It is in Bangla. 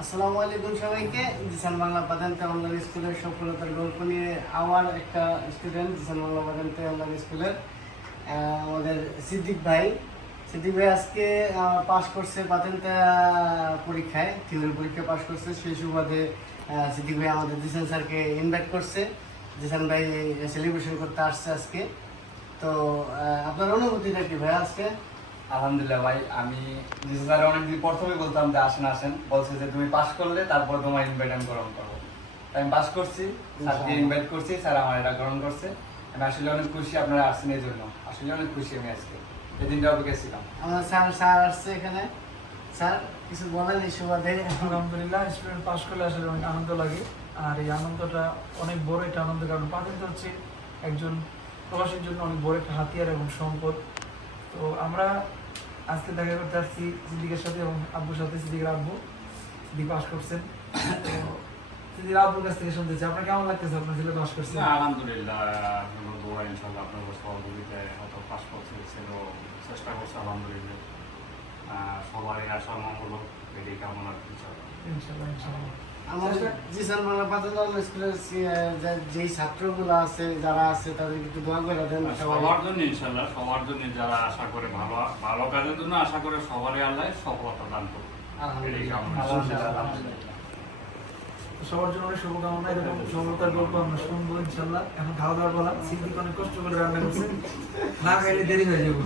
আসসালামু আলাইকুম সবাইকে। জিসান বাংলা পাদান্তে অনলাইন স্কুলের সফলতার গল্প নিয়ে আমার একটা স্টুডেন্ট জিসান বাংলা পাদান্তে অনলাইন স্কুলের আমাদের সিদ্দিক ভাই। সিদ্দিক ভাই আজকে পাশ করছে পাতেন্তা পরীক্ষায় থিওরি পরীক্ষা পাশ করছে। সেই সুবাদে সিদ্দিক ভাই আমাদের জিসান স্যারকে ইনভাইট করছে। জিসান ভাই সেলিব্রেশন করতে আসছে আজকে। তো আপনার অনুভূতিটা কি ভাই আজকে? আলহামদুলিল্লাহ ভাই আমি স্যার অনেকদিন প্রথমে বলতাম যে আসেন আসেন। বলছে যে তুমি পাস করলে তারপর তোমার ইনভাইট আমি গ্রহণ করব। আমি পাস করছি স্যারকে ইনভাইট করছি স্যার আমার এটা গ্রহণ করছে। আমি আসলে অনেক খুশি আপনারা আসছেন এই জন্য। আসলে অনেক খুশি আমি আজকে। এই দিনটা অপেক্ষা ছিলাম। আমার স্যার স্যার আসছে এখানে। স্যার কিছু বলেন এই সুবাদে? আলহামদুলিল্লাহ স্টুডেন্ট পাস করলে আসলে অনেক আনন্দ লাগে। আর এই আনন্দটা অনেক বড় একটা আনন্দ কারণ। পাতেন্ট হচ্ছে একজন প্রবাসীর জন্য অনেক বড় একটা হাতিয়ার এবং সম্পদ। তো আমরা আজকে দেখা করতে আসছি সিদ্দিকের সাথে এবং আব্বুর সাথে সিদ্দিকের আব্বু। সিদ্দিক পাস করছেন। তো সিদ্দিকের আব্বুর কাছ থেকে শুনতে চাই। আপনার কেমন লাগতেছে? আপনার ছেলে পাস করছে? আলহামদুলিল্লাহ আপনার দোয়া ইনশাল্লাহ আপনার সহযোগিতায় হয়তো পাস করছে ছিল চেষ্টা করছে আলহামদুলিল্লাহ। সবারই আশা মঙ্গল এটাই কামনা করি ইনশাল্লাহ। ইনশাল্লাহ ইনশাল্লাহ আমাদের জিসান বাংলা পাতাল স্কুলের যে- যেই ছাত্রগুলো আছে যারা আছে তাদেরকে একটু দোয়া করে দেন সবার জন্য ইনশাল্লাহ সবার জন্য যারা আশা করে ভালো ভালো কাজের জন্য আশা করে সবারই আল্লাহ সফলতা দান করবে এটাই কামনা। আলহামদুলিল্লাহ আলহামদুলিল্লাহ। সবার জন্য অনেক শুভকামনা এরকম সফলতার গল্প আমরা শুনব ইনশাল্লাহ এখন খাওয়া দাওয়ার বলা সিদ্দিক অনেক কষ্ট করে রান্না করছে। না খাইলে দেরি হয়ে যাব।